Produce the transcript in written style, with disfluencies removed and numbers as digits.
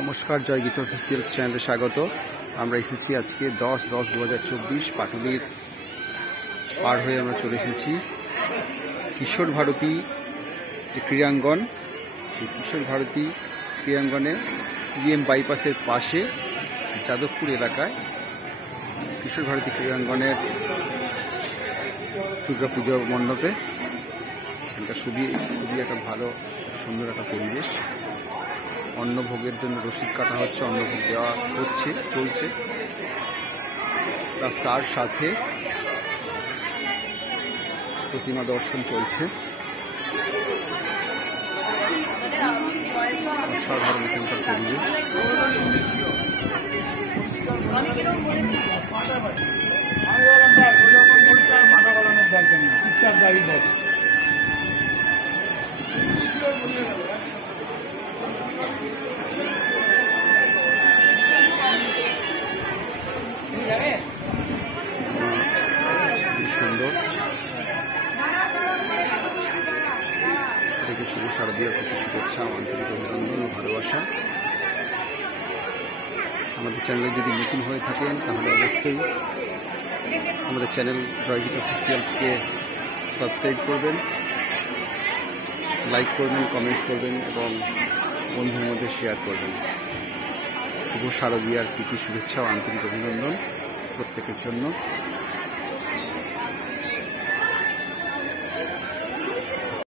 নমস্কার, জয়গীত অফিসিয়াল চ্যানেলে স্বাগত। আমরা এসেছি আজকে 10/10/2024 পাটুলির পার হয়ে আমরা চলে এসেছি কিশোর ভারতী যে ক্রীড়াঙ্গন, সেই কিশোর ভারতী ক্রীড়াঙ্গনে ইএম বাইপাসের পাশে যাদবপুর এলাকায় কিশোর ভারতী ক্রীড়াঙ্গনের দুর্গাপুজো মণ্ডপে। এটা খুবই একটা ভালো সুন্দর একটা পরিবেশ। অন্নভোগের জন্য রসিদ কাটা হচ্ছে, অন্নভোগ দেওয়া হচ্ছে, চলছে। রাস্তার সাথে প্রতিমা দর্শন চলছে। অসাধারণ এখানকার পরিবেশ। সুন্দর শুভ শারদীয়ার প্রতি শুভেচ্ছা, আন্তরিক অভিনন্দন ও ভালোবাসা। আমাদের চ্যানেলে যদি নতুন হয়ে থাকেন তাহলে অবশ্যই আমাদের চ্যানেল জয়গীত অফিসিয়ালসকে সাবস্ক্রাইব করবেন, লাইক করবেন, কমেন্টস করবেন এবং বন্ধুর মধ্যে শেয়ার করবেন। শুভ শারদীয়ার প্রীতি শুভেচ্ছা ও আন্তরিক অভিনন্দন প্রত্যেকের জন্য।